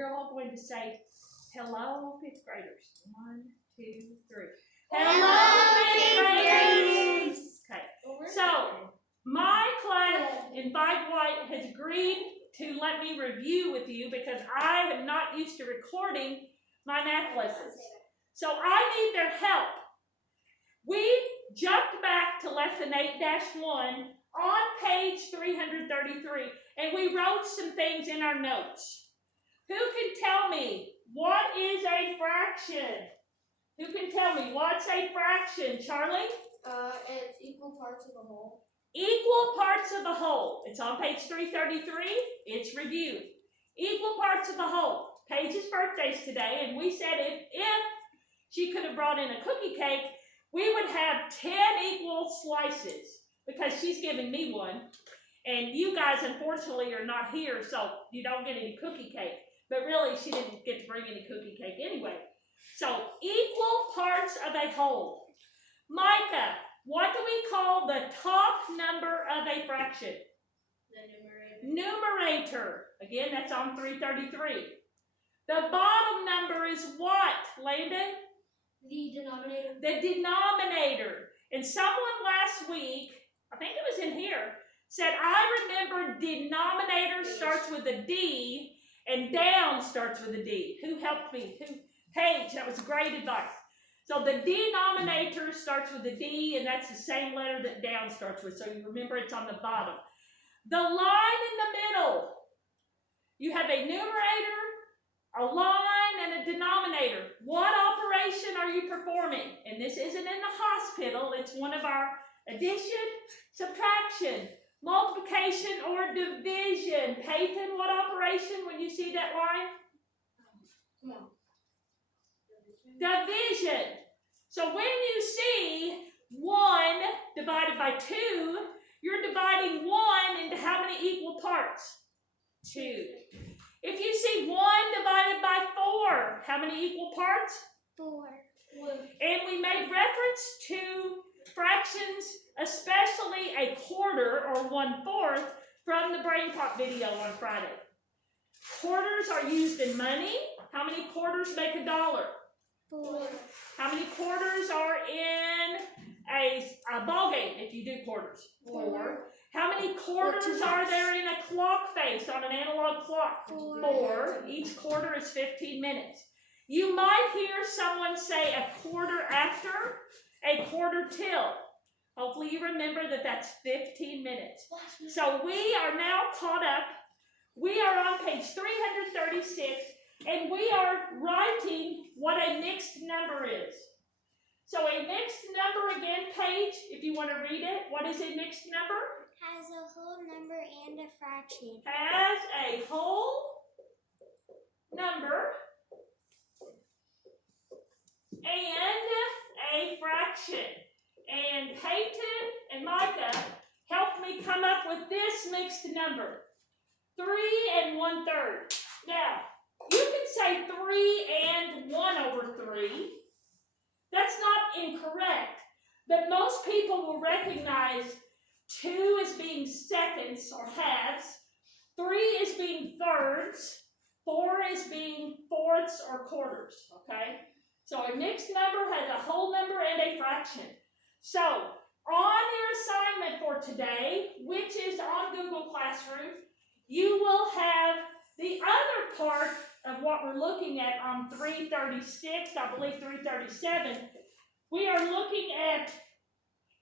we're all going to say, hello, fifth graders. 1, 2, 3. Hello, fifth graders. Okay. So, my class in 5 White has agreed to let me review with you because I am not used to recording my math lessons. So I need their help. We jumped back to lesson 8-1 on page 333, and we wrote some things in our notes. Who can tell me what is a fraction? Who can tell me what's a fraction, Charlie? It's equal parts of a whole. Equal parts of a whole. It's on page 333. It's reviewed. Equal parts of a whole. Paige's birthday's today, and we said if she could have brought in a cookie cake, we would have 10 equal slices because she's giving me one. And you guys, unfortunately, are not here, so you don't get any cookie cake. But really, she didn't get to bring any cookie cake anyway. So, equal parts of a whole. Micah, what do we call the top number of a fraction? The Numerator. Again, that's on 333. The bottom number is what, Landon? The denominator. The denominator. And someone last week, I think it was in here, said, I remember denominator starts with a D and down starts with a D. Who helped me? Paige, that was great advice. So the denominator starts with a D, and that's the same letter that down starts with. So you remember it's on the bottom. The line in the middle. You have a numerator, a line, and a denominator. What operation are you performing? And this isn't in the hospital. It's one of our addition, subtraction, multiplication, or division. Peyton, what operation when you see that line? Come on. Division. So when you see 1 divided by 2, you're dividing 1 into how many equal parts? 2. If you see 1 divided by 4, how many equal parts? 4. And we made reference to fractions, especially a quarter or 1/4 from the Brain Pop video on Friday. Quarters are used in money. How many quarters make $1? 4. How many quarters are in a ball game if you do quarters? 4. How many quarters are there in a clock face on an analog clock? 4. Each quarter is 15 minutes. You might hear someone say a quarter after, a quarter till. Hopefully you remember that that's 15 minutes. So we are now caught up. We are on page 336, and we are writing what a mixed number is. So a mixed number, again, Paige, if you want to read it, what is a mixed number? Has a whole number and a fraction. Has a whole number and a fraction. And Peyton and Micah helped me come up with this mixed number. 3 1/3. Now, you can say 3 and 1/3. That's not incorrect, but most people will recognize 2 as being seconds or halves, 3 as being thirds, 4 as being fourths or quarters, okay? So a mixed number has a whole number and a fraction. So on your assignment for today, which is on Google Classroom, you will have the other part of what we're looking at on 336, I believe 337. We are looking at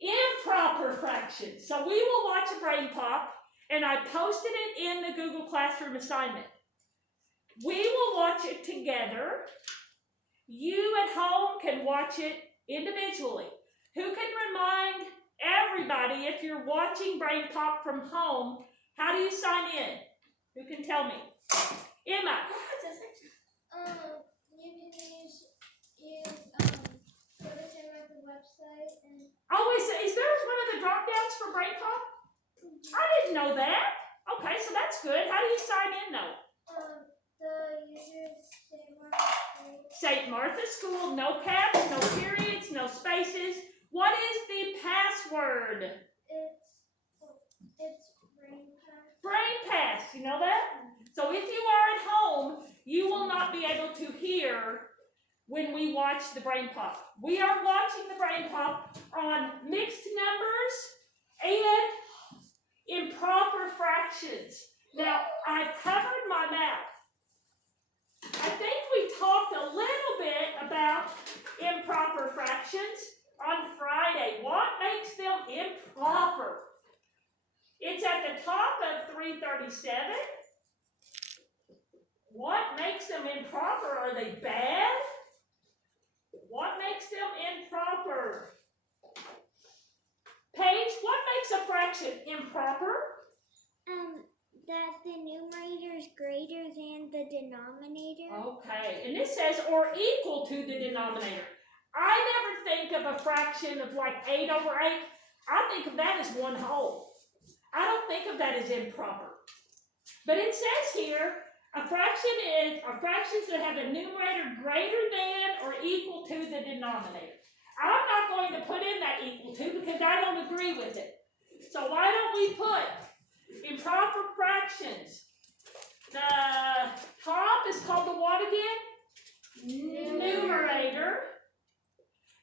improper fractions. So we will watch a Brain Pop, and I posted it in the Google Classroom assignment. We will watch it together. You at home can watch it individually. Who can remind everybody, if you're watching Brain Pop from home, how do you sign in? Who can tell me? Emma. You can go to the website and. Oh, is there one of the drop downs for Brain Pop? I didn't know that. Okay, so that's good. How do you sign in though? The user is St. Martha's School, no caps, no periods, no spaces. What is the password? It's Brain Pass. Brain Pass, you know that? So if you are at home, you will not be able to hear when we watch the Brain Pop. We are watching the Brain Pop on mixed numbers and improper fractions. Now, I've covered my mouth. I think we talked a little bit about improper fractions on Friday. What makes them improper? It's at the top of 337. What makes them improper? Are they bad? What makes them improper? Paige, what makes a fraction improper? That the numerator is greater than the denominator. Okay, and this says or equal to the denominator. I never think of a fraction of like 8 over 8. I think of that as one whole. I don't think of that as improper. But it says here, a fraction are fractions that have a numerator greater than or equal to the denominator. I'm not going to put in that equal to because I don't agree with it. So why don't we put improper fractions? The top is called the what again? Numerator.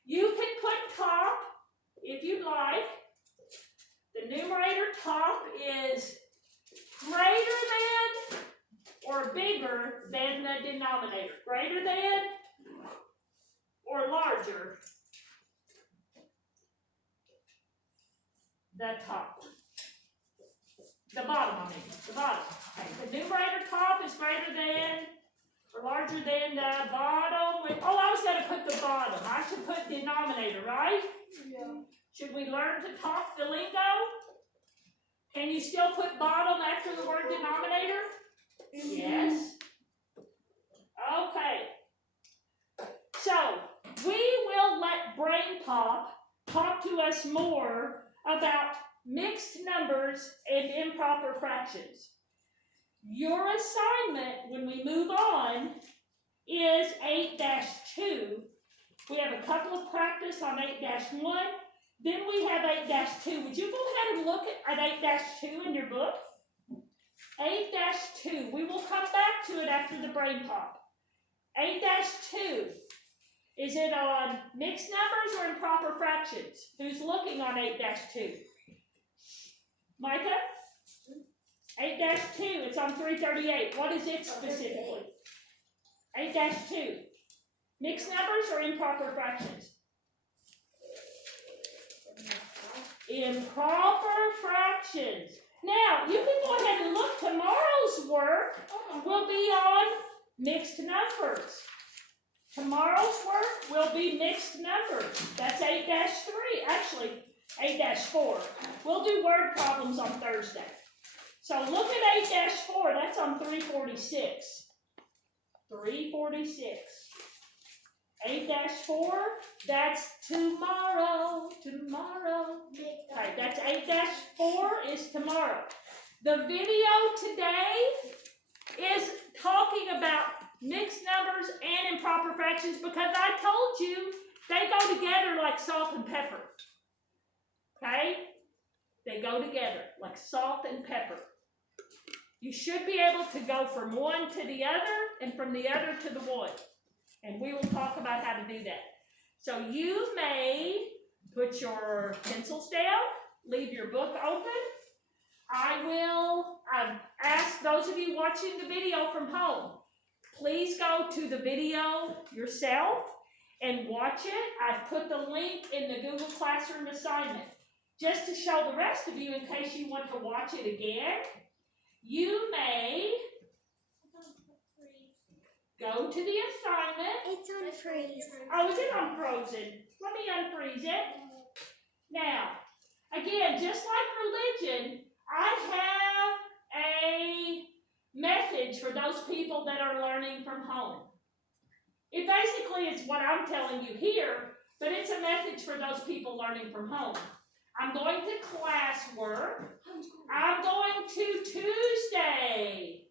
You can put top if you'd like. The numerator top is greater than or bigger than the denominator. Greater than or larger the top. The bottom, I mean. The bottom. Okay. The numerator top is greater than or larger than the bottom. Oh, I was going to put the bottom. I should put denominator, right? Yeah. Should we learn to talk the lingo? Can you still put bottom after the word denominator? Yes. Okay. So, we will let Brain Pop talk to us more about mixed numbers and improper fractions. Your assignment, when we move on, is 8-2. We have a couple of practice on 8-1. Then we have 8-2. Would you go ahead and look at 8-2 in your book? 8-2. We will come back to it after the Brain Pop. 8-2. Is it on mixed numbers or improper fractions? Who's looking on 8-2? Micah? 8-2. It's on 338. What is it specifically? 8-2. Mixed numbers or improper fractions? Improper fractions. Now, you can go ahead and look. Tomorrow's work will be on mixed numbers. Tomorrow's work will be mixed numbers. That's 8-3. Actually, 8-4. We'll do word problems on Thursday. So look at 8-4. That's on 346. 346. 8-4. That's tomorrow. Tomorrow. Okay, that's 8-4 is tomorrow. The video today is talking about mixed numbers and improper fractions because I told you they go together like salt and pepper. Okay? They go together like salt and pepper. You should be able to go from one to the other and from the other to the one. And we will talk about how to do that. So you may put your pencils down, leave your book open. I will ask those of you watching the video from home, please go to the video yourself and watch it. I've put the link in the Google Classroom assignment just to show the rest of you in case you want to watch it again. You may go to the assignment. It's on freeze. Oh, is it on frozen? Let me unfreeze it. Now, again, just like religion, I have a message for those people that are learning from home. It basically is what I'm telling you here, but it's a message for those people learning from home. I'm going to classwork. I'm going to Tuesday.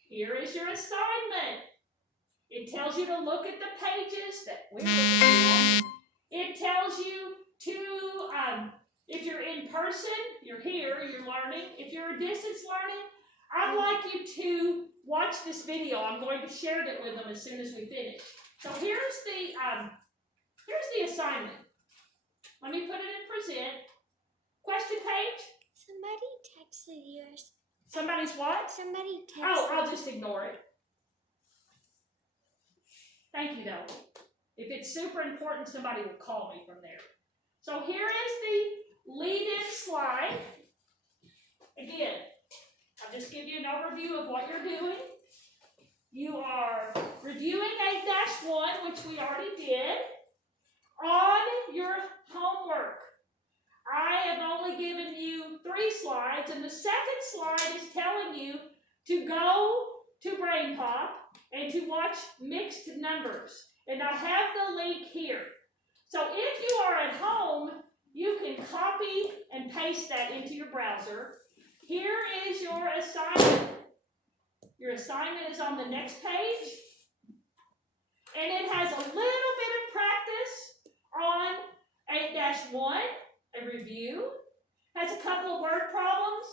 Here is your assignment. It tells you to look at the pages that we're looking at. It tells you to, if you're in person, you're here, you're learning. If you're distance learning, I'd like you to watch this video. I'm going to share it with them as soon as we finish. So here's the assignment. Let me put it in present. Question page? Somebody texted yours. Somebody's what? Somebody texted. Oh, I'll just ignore it. Thank you, though. If it's super important, somebody will call me from there. So here is the lead-in slide. Again, I'll just give you an overview of what you're doing. You are reviewing 8-1, which we already did, on your homework. I have only given you 3 slides, and the second slide is telling you to go to BrainPop and to watch mixed numbers. And I have the link here. So if you are at home, you can copy and paste that into your browser. Here is your assignment. Your assignment is on the next page. And it has a little bit of practice on 8-1, a review. Has a couple of word problems.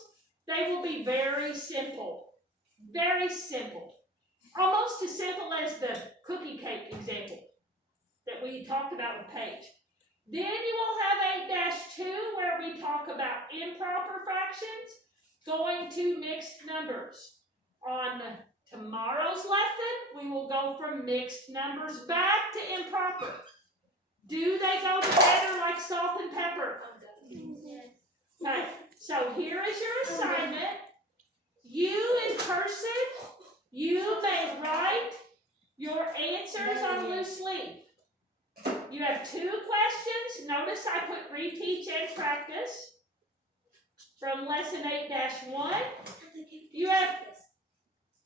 They will be very simple. Very simple. Almost as simple as the cookie cake example that we talked about with Paige. Then you will have 8-2 where we talk about improper fractions going to mixed numbers. On tomorrow's lesson, we will go from mixed numbers back to improper. Do they go together like salt and pepper? Okay, so here is your assignment. You in person, you may write your answers on loose leaf. You have 2 questions. Notice I put reteach and practice from lesson 8-1. You have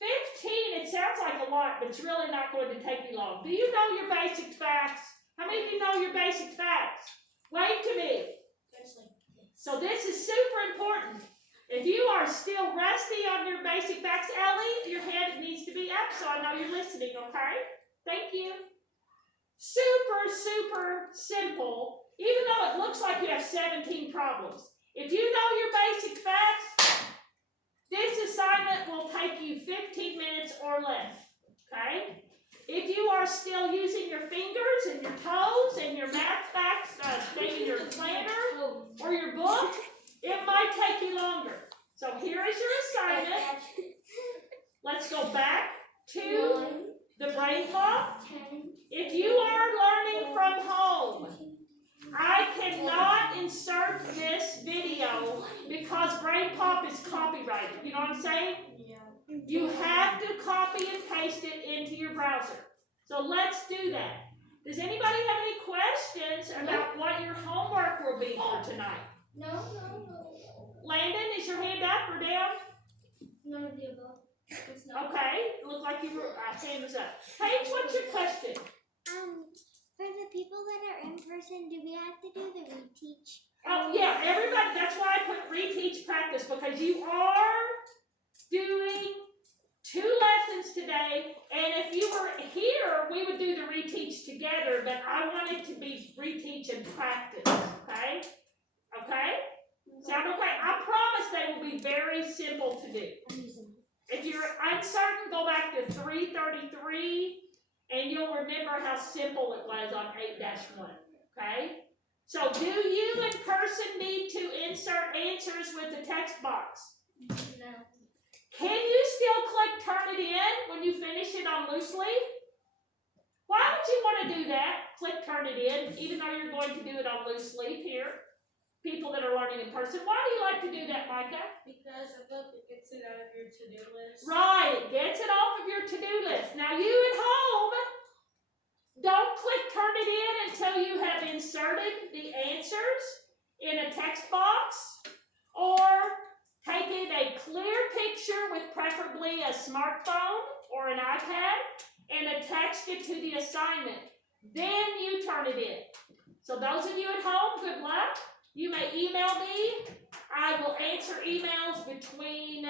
15. It sounds like a lot, but it's really not going to take you long. Do you know your basic facts? How many of you know your basic facts? Wave to me. So this is super important. If you are still rusty on your basic facts, Ellie, your hand needs to be up so I know you're listening, okay? Thank you. Super, super simple, even though it looks like you have 17 problems. If you know your basic facts, this assignment will take you 15 minutes or less, okay? If you are still using your fingers and your toes and your math facts, maybe your planner or your book, it might take you longer. So here is your assignment. Let's go back to the BrainPop. If you are learning from home, I cannot insert this video because BrainPop is copyrighted. You know what I'm saying? Yeah. You have to copy and paste it into your browser. So let's do that. Does anybody have any questions about what your homework will be for tonight? No. Landon, is your hand up or down? None of the above. It's not. Okay, it looked like you were, hand was up. Paige, what's your question? For the people that are in person, do we have to do the reteach? Oh, yeah, everybody, that's why I put reteach practice, because you are doing 2 lessons today, and if you were here, we would do the reteach together, but I want it to be reteach and practice, okay? Okay? Sound okay? I promise they will be very simple to do. If you're uncertain, go back to 333, and you'll remember how simple it was on 8-1, okay? So do you in person need to insert answers with the text box? No. Can you still click turn it in when you finish it on loose leaf? Why would you want to do that? Click turn it in, even though you're going to do it on loose leaf here. People that are learning in person. Why do you like to do that, Micah? Because I feel like it gets it out of your to-do list. Right, it gets it off of your to-do list. Now you at home, don't click turn it in until you have inserted the answers in a text box or taken a clear picture with preferably a smartphone or an iPad and attached it to the assignment. Then you turn it in. So those of you at home, good luck. You may email me. I will answer emails between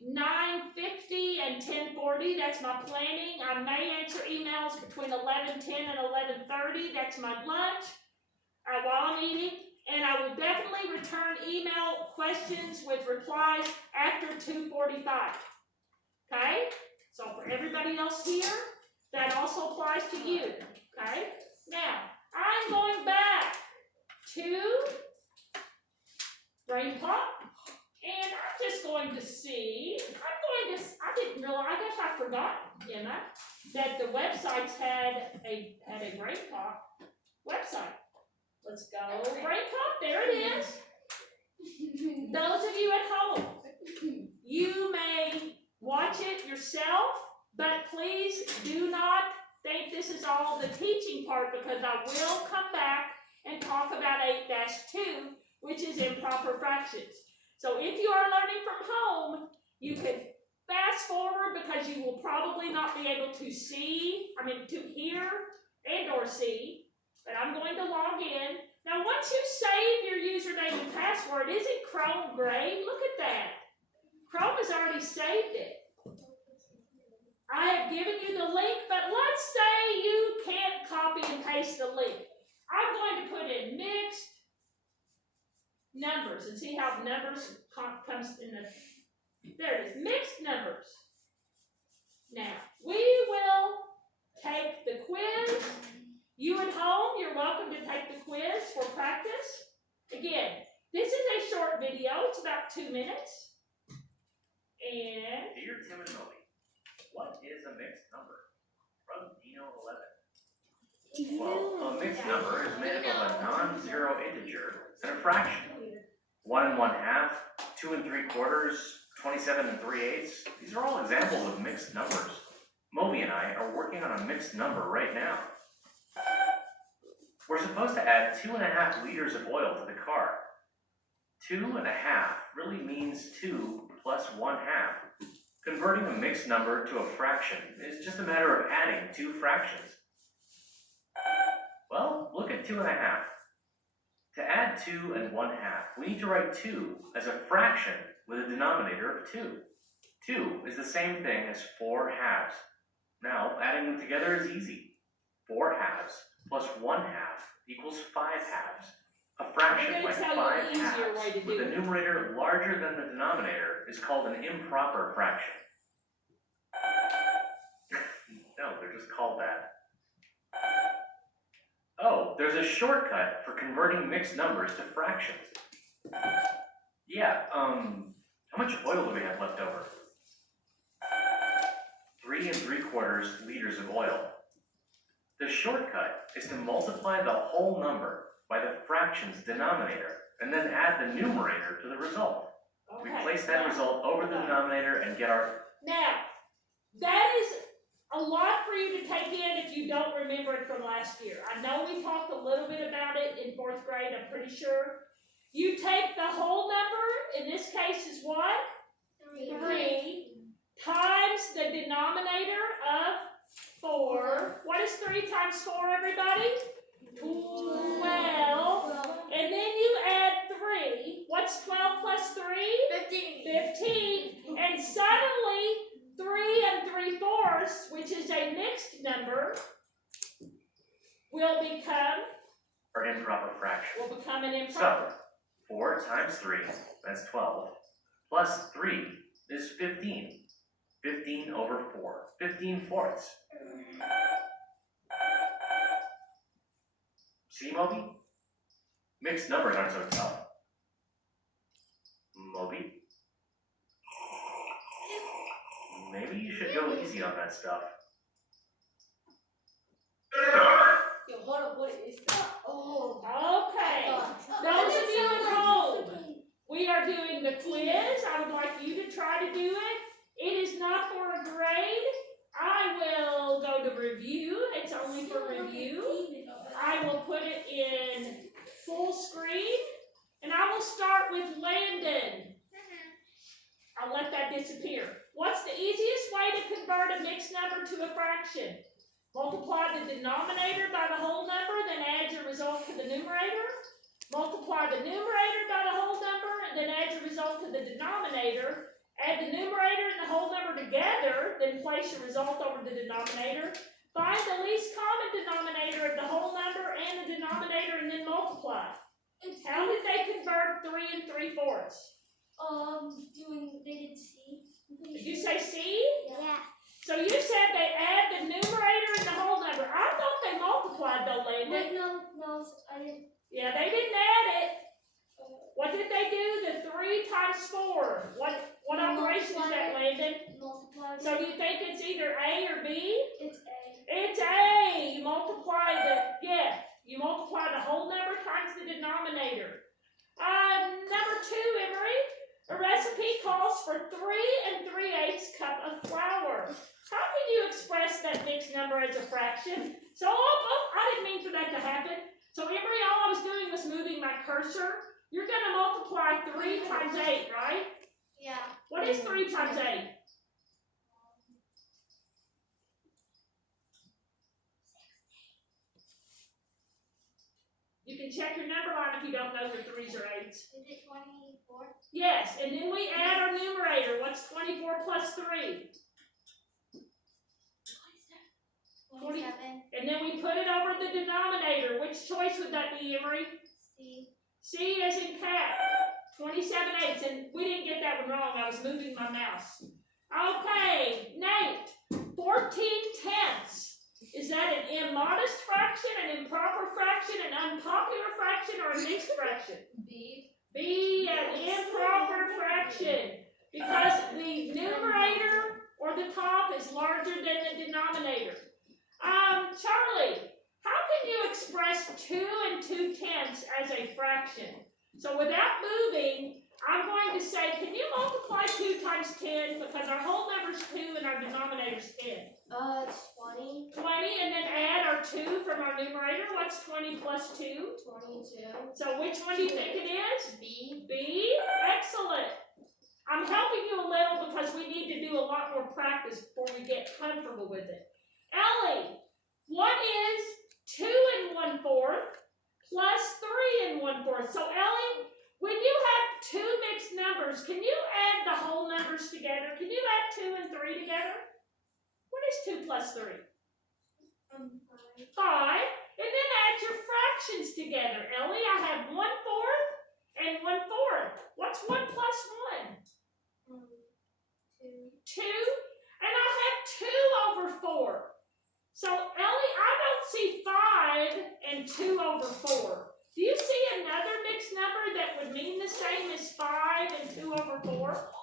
9:50 and 10:40. That's my planning. I may answer emails between 11:10 and 11:30. That's my lunch while I'm eating. And I will definitely return email questions with replies after 2:45. Okay? So for everybody else here, that also applies to you. Okay? Now, I'm going back to Brain Pop, and I'm just going to see, I didn't realize, I guess I forgot, Emma, that the websites had a Brain Pop website. Let's go, Brain Pop, there it is. Those of you at home, you may watch it yourself, but please do not think this is all the teaching part, because I will come back and talk about 8-2, which is improper fractions. So if you are learning from home, you can fast forward, because you will probably not be able to to hear and or see, but I'm going to log in. Now once you save your username and password, isn't Chrome great? Look at that. Chrome has already saved it. I have given you the link, but let's say you can't copy and paste the link. I'm going to put in mixed numbers and see how numbers comes in the, there it is, mixed numbers. Now, we will take the quiz. You at home, you're welcome to take the quiz for practice. Again, this is a short video, it's about 2 minutes. And Dear Tim and Moby, what is a mixed number? From Dino 11. Well, a mixed number is made up of a non-zero integer and a fraction. 1 1/2, 2 3/4, 27 3/8. These are all examples of mixed numbers. Moby and I are working on a mixed number right now. We're supposed to add 2.5 liters of oil to the car. 2.5 really means 2 plus 1/2. Converting a mixed number to a fraction is just a matter of adding 2 fractions. Well, look at 2.5. To add 2 and 1/2, we need to write 2 as a fraction with a denominator of 2. 2 is the same thing as 4 halves. Now, adding them together is easy. 4 halves plus 1/2 equals 5 halves. A fraction like 5 halves with a numerator larger than the denominator is called an improper fraction. No, they're just called that. Oh, there's a shortcut for converting mixed numbers to fractions. Yeah, how much oil do we have left over? 3 3/4 liters of oil. The shortcut is to multiply the whole number by the fraction's denominator, and then add the numerator to the result. We place that result over the denominator and get our... Now, that is a lot for you to take in if you don't remember it from last year. I know we talked a little bit about it in 4th grade, I'm pretty sure. You take the whole number, in this case is what? 3 times the denominator of 4. What is 3 times 4, everybody? 12. And then you add 3. What's 12 plus 3? 15. And suddenly, 3 3/4, which is a mixed number, will become Or improper fraction. Will become an improper. So, 4 times 3, that's 12, plus 3 is 15. 15 over 4, 15/4. See, Moby? Mixed numbers aren't so tough. Moby? Maybe you should go easy on that stuff. Yo, hold up, what is that? Oh. Okay. Those of you at home, we are doing the quiz. I would like you to try to do it. It is not for a grade. I will go to review. It's only for review. I will put it in full screen. And I will start with Landon. I'll let that disappear. What's the easiest way to convert a mixed number to a fraction? Multiply the denominator by the whole number, then add your result to the numerator. Multiply the numerator by the whole number, and then add your result to the denominator. Add the numerator and the whole number together, then place your result over the denominator. Find the least common denominator of the whole number and the denominator, and then multiply. How did they convert 3 3/4? They did C. Did you say C? either A or B? It's A. It's A. You multiply the whole number times the denominator. Number 2, Emery. A recipe calls for 3 3/8 cup of flour. How can you express that mixed number as a fraction? So, I didn't mean for that to happen. So, Emery, all I was doing was moving my cursor. You're going to multiply 3 times 8, right? Yeah. What is 3 times 8? You can check your number line if you don't know your 3s or 8s. Is it 24? Yes, and then we add our numerator. What's 24 plus 3? 27. And then we put it over the denominator. Which choice would that be, Emery? C. C as in cat. 27/8. And we didn't get that one wrong. I was moving my mouse. Okay, Nate. 14/10. Is that an immodest fraction, an improper fraction, an unpopular fraction, or a mixed fraction? B. B, an improper fraction. Because the numerator or the top is larger than the denominator. Charlie, how can you express 2 2/10 as a fraction? So without moving, I'm going to say, can you multiply 2 times 10? Because our whole number's 2 and our denominator's 10. It's 20. 20, and then add our 2 from our numerator. What's 20 plus 2? 22. So which one do you think it is? B. B? Excellent. I'm helping you a little because we need to do a lot more practice before we get comfortable with it. Ellie, what is 2 1/4 plus 3 1/4? So Ellie, when you have 2 mixed numbers, can you add the whole numbers together? Can you add 2 and 3 together? What is 2 plus 3? 5. And then add your fractions together. Ellie, I have 1/4 and 1/4. What's 1 plus 1? 2. And I have 2/4. So, Ellie, I don't see 5 and 2/4. Do you see another mixed number that would mean the same as 5 and 2/4?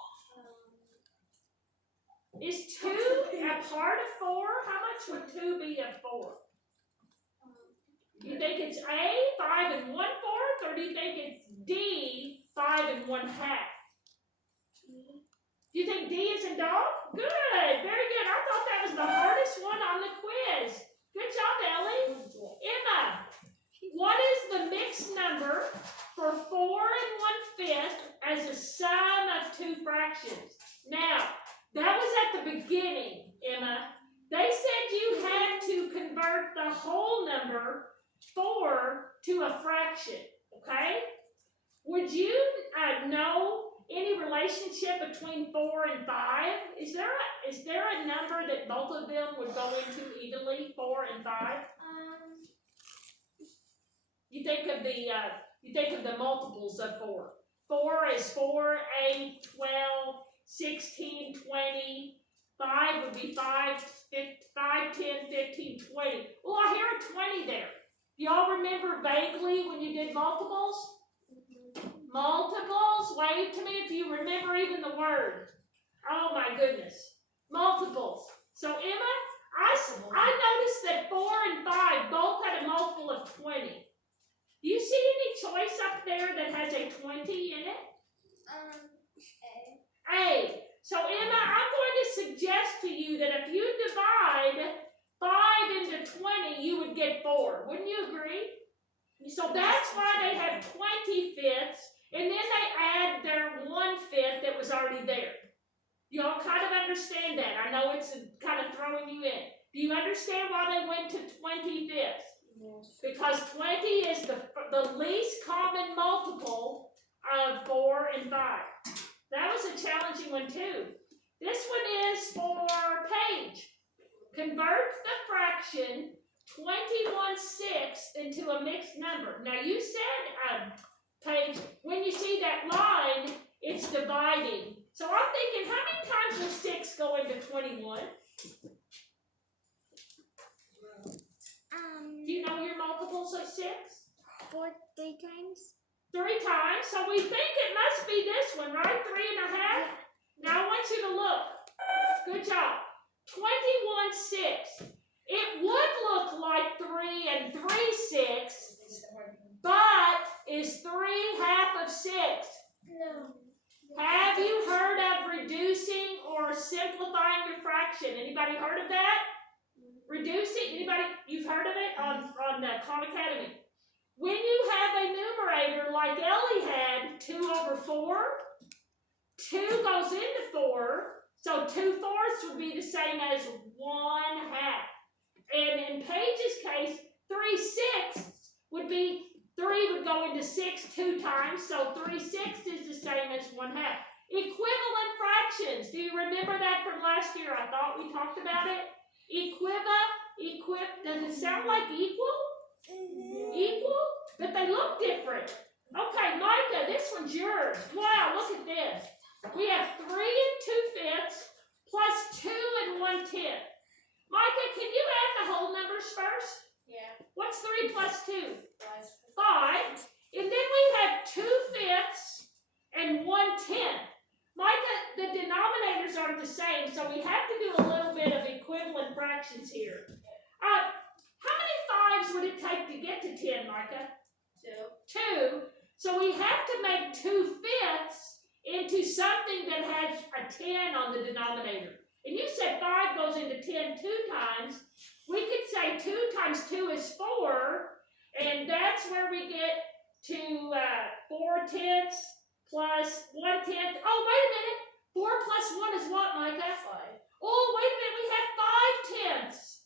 Is 2 a part of 4? How much would 2 be of 4? Do you think it's A, 5 1/4, or do you think it's D, 5 1/2? Do you think D is in dog? Good, very good. I thought that was the hardest one on the quiz. Good job, Ellie. Emma, what is the mixed number for 4 1/5 as a sum of 2 fractions? Now, that was at the beginning, Emma. They said you had to convert the whole number 4 to a fraction, okay? Would you know any relationship between 4 and 5? Is there a number that both of them would go into evenly, 4 and 5? You think of the multiples of 4. 4 is 4, 8, 12, 16, 20. 5 would be 5, 10, 15, 20. Oh, I hear a 20 there. Y'all remember vaguely when you did multiples? Multiples? Wave to me if you remember even the word. Oh my goodness. Multiples. So Emma, I noticed that 4 and 5 both had a multiple of 20. Do you see any choice up there that has a 20 in it? A. So Emma, I'm going to suggest to you that if you divide 5 into 20, you would get 4. Wouldn't you agree? So that's why they have 20/5, and then they add their 1/5 that was already there. You all kind of understand that. I know it's kind of throwing you in. Do you understand why they went to 20/5? Yes. Because 20 is the least common multiple of 4 and 5. That was a challenging one too. This one is for Paige. Convert the fraction 21/6 into a mixed number. Now you said, Paige, when you see that line, it's dividing. So I'm thinking, how many times will 6 go into 21? Do you know your multiples of 6? 3 times. 3 times. So we think it must be this one, right? 3 1/2. Now I want you to look. Good job. 21/6. It would look like 3 and 3/6, but is 3 half of 6? No. Have you heard of reducing or simplifying your fraction? Anybody heard of that? Reducing? Anybody? You've heard of it on Khan Academy. When you have a numerator like Ellie had, 2/4, 2 goes into 4, so 2/4 would be the same as 1/2. And in Paige's case, 3/6 would be 3 would go into 6 2 times, so 3/6 is the same as 1/2. Equivalent fractions. Do you remember that from last year? I thought we talked about it. Does it sound like equal? Equal? But they look different. Okay, Micah, this one's yours. Wow, look at this. We have 3 and 2/5 plus 2 and 1/10. Micah, can you add the whole numbers first? Yeah. What's 3 plus 2? 5. 5. And then we have 2/5 and 1/10. Micah, the denominators aren't the same, so we have to do a little bit of equivalent fractions here. How many 5s would it take to get to 10, Micah? 2. So we have to make 2/5 into something that has a 10 on the denominator. And you said 5 goes into 10 2 times. We could say 2 times 2 is 4, and that's where we get to 4/10 plus 1/10. Oh, wait a minute. 4 plus 1 is what, Micah? 5. Oh, wait a minute. We have 5/10.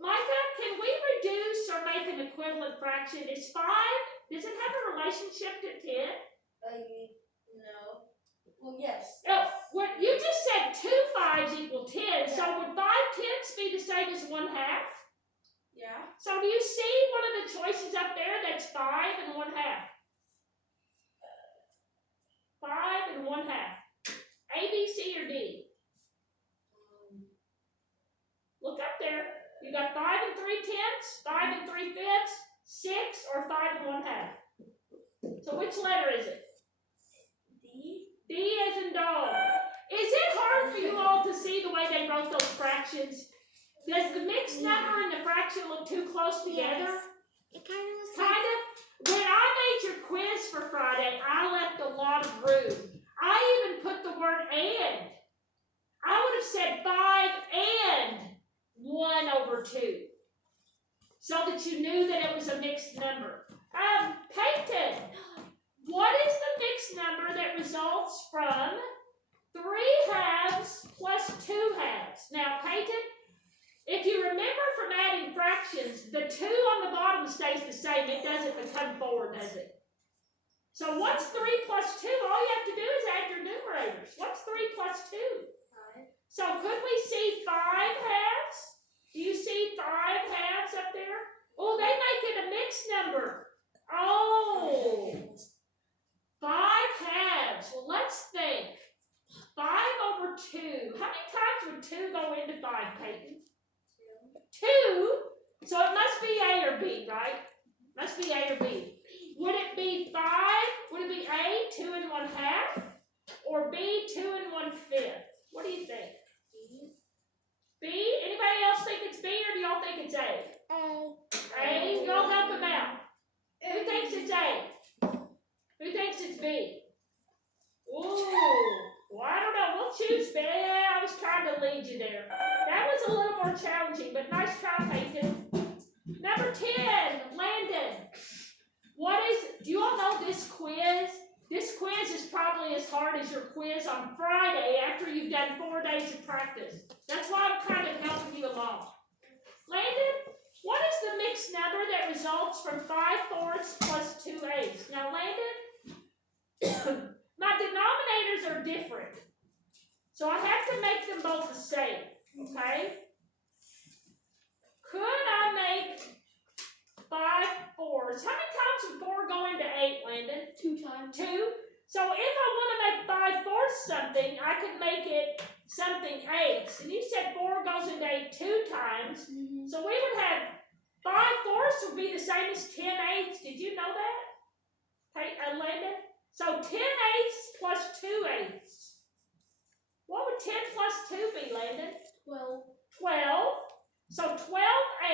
Micah, can we reduce or make an equivalent fraction? Is 5, does it have a relationship to 10? No. Well, yes. Oh, what you just said 2 5s equal 10, so would 5/10 be the same as 1/2? Yeah. So do you see one of the choices up there that's 5 and 1/2? 5 and 1/2. A, B, C, or D? Look up there. You got 5 and 3/10, 5 and 3/5, 6, or 5 and 1/2. So which letter is it? D. D as in dog. Is it hard for you all to see the way they wrote those fractions? Does the mixed number and the fraction look too close together? Yes. It kind of looks like. Kind of. When I made your quiz for Friday, I left a lot of room. I even put the word and. I would have said 5 and 1/2. So that you knew that it was a mixed number. Peyton, what is the mixed number that results from 3 halves plus 2 halves? Now, Peyton, if you remember from adding fractions, the 2 on the bottom stays the same. It doesn't become 4, does it? So what's 3 plus 2? All you have to do is add your numerators. What's 3 plus 2? 5. So could we see 5 halves? Do you see 5 halves up there? Oh, they make it a mixed number. Oh, 5 halves. Well, let's think. 5/2. How many times would 2 go into 5, Peyton? 2. So it must be A or B, right? Must be A or B. Would it be 5? Would it be A, 2 and 1/2? Or B, 2 and 1/5? What do you think? B? Anybody else think it's B, or do y'all think it's A? A? Y'all help him out. Who thinks it's A? Who thinks it's B? Ooh. Well, I don't know. We'll choose B. I was trying to lead you there. That was a little more challenging, but nice try, Peyton. Number 10, Landon. Do you all know this quiz? This quiz is probably as hard as your quiz on Friday after you've done 4 days of practice. That's why I'm kind of helping you along. Landon, what is the mixed number that results from 5/4 plus 2/8? Now, Landon, my denominators are different. So I have to make them both the same, okay? Could I make 5/4? How many times would 4 go into 8, Landon? 2 times. 2. So if I want to make 5/4 something, I could make it something 8. And you said 4 goes into 8 2 times. Mm-hmm. So we would have 5/4 would be the same as 10/8. Did you know that? Hey, Landon? So 10/8 plus 2/8. What would 10 plus 2 be, Landon? 12. 12. So 12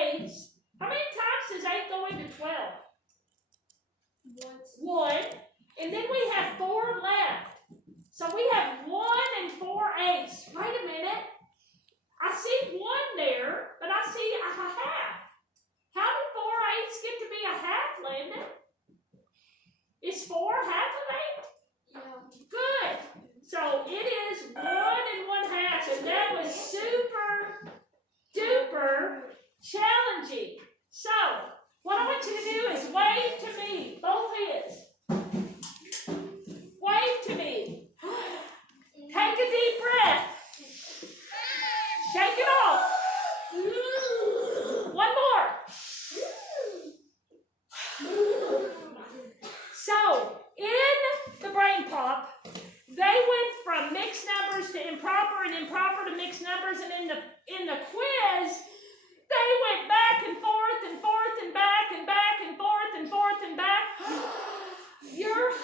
eighths. How many times does 8 go into 12? Once. 1. And then we have 4 left. So we have 1 and 4 eighths. Wait a minute. I see 1 there, but I see a half. How do 4 eighths get to be a half, Landon? Is 4 half of 8? Yeah. Good. So it is 1 and 1/2, and that was super duper challenging. So what I want you to do is wave to me, both hands. Wave to me. Take a deep breath. Shake it off. One more. So in the brain pop, they went from mixed numbers to improper and improper to mixed numbers, and in the quiz,